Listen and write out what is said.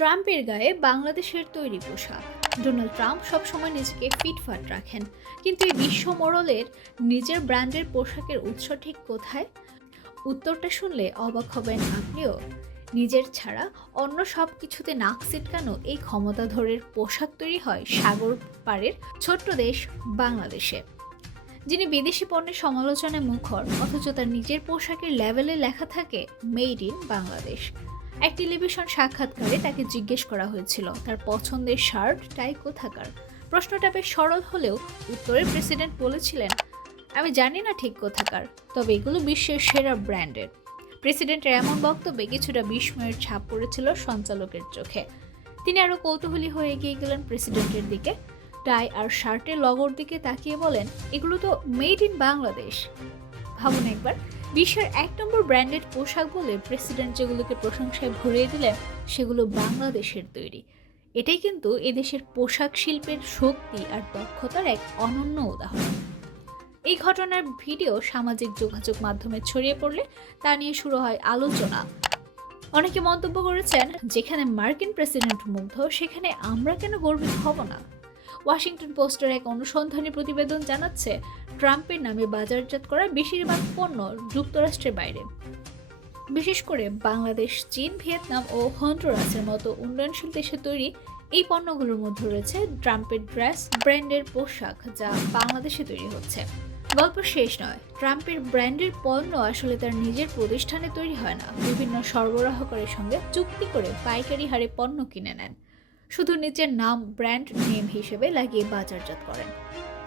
ট্রাম্পের গায়ে বাংলাদেশের তৈরি পোশাক। ডোনাল্ড ট্রাম্প সবসময় নিজেকে ফিটফাট রাখেন, কিন্তু এই বিশ্ব মোড়লের নিজের ব্র্যান্ডের পোশাকের উৎস ঠিক কোথায়? উত্তরটা শুনলে অবাক হবেন আপনিও। নিজের ছাড়া অন্য সব কিছুতে নাক সিটকানো এই ক্ষমতাধরের পোশাক তৈরি হয় সাগর পাড়ের ছোট্ট দেশ বাংলাদেশে। যিনি বিদেশি পণ্যের সমালোচনায় মুখর, অথচ তার নিজের পোশাকের লেভেলে লেখা থাকে মেড ইন বাংলাদেশ। এক টেলিভিশন সাক্ষাৎকারে তাকে জিজ্ঞেস করা হয়েছিল তার পছন্দের শার্ট টাই কোথাকার। প্রশ্নটা বেশ সরল হলেও উত্তরে প্রেসিডেন্ট বলেছিলেন, আমি জানি না ঠিক কোথাকার, তবে এগুলো বিশ্বের সেরা ব্র্যান্ডের। প্রেসিডেন্টের এমন বক্তব্যে কিছুটা বিস্ময়ের ছাপ পড়েছিল সঞ্চালকের চোখে। তিনি আরও কৌতূহলী হয়ে এগিয়ে গেলেন প্রেসিডেন্টের দিকে, টাই আর শার্টের লগোর দিকে তাকিয়ে বলেন, এগুলো তো মেড ইন বাংলাদেশ। ভাবুন একবার, বিশ্বের 1 নম্বর ব্র্যান্ডেড পোশাক বলে প্রেসিডেন্ট যেগুলোকে প্রশংসায় ভরিয়ে দিলেন সেগুলো বাংলাদেশের তৈরি। এটাই কিন্তু এদেশের পোশাক শিল্পের শক্তি আর দক্ষতার এক অনন্য উদাহরণ। এই ঘটনার ভিডিও সামাজিক যোগাযোগ মাধ্যমে ছড়িয়ে পড়লে তা নিয়ে শুরু হয় আলোচনা। অনেকে মন্তব্য করেছেন, যেখানে মার্কিন প্রেসিডেন্ট মুগ্ধ, সেখানে আমরা কেন গর্বিত হব না? ওয়াশিংটন পোস্টের এক অনুসন্ধানী প্রতিবেদন জানাচ্ছে, ট্রাম্পের নামে বাজারজাত করা বেশিরভাগ পণ্য যুক্তরাষ্ট্রের বাইরে। বিশেষ করে বাংলাদেশ, চীন, ভিয়েতনাম ও হন্ডুরাসের মতো উন্নয়নশীল দেশে তৈরি এই পণ্যগুলোর মধ্যে রয়েছে ট্রাম্পের ড্রেস ব্র্যান্ডের পোশাক, যা বাংলাদেশে তৈরি হচ্ছে। গল্প শেষ নয়, ট্রাম্পের ব্র্যান্ডের পণ্য আসলে তার নিজের প্রতিষ্ঠানে তৈরি হয় না, বিভিন্ন সরবরাহকারীর সঙ্গে চুক্তি করে পাইকারি হারে পণ্য কিনে নেন, শুধু নিজের নাম ব্র্যান্ড নেম হিসেবে লাগিয়ে বাজারজাত করেন।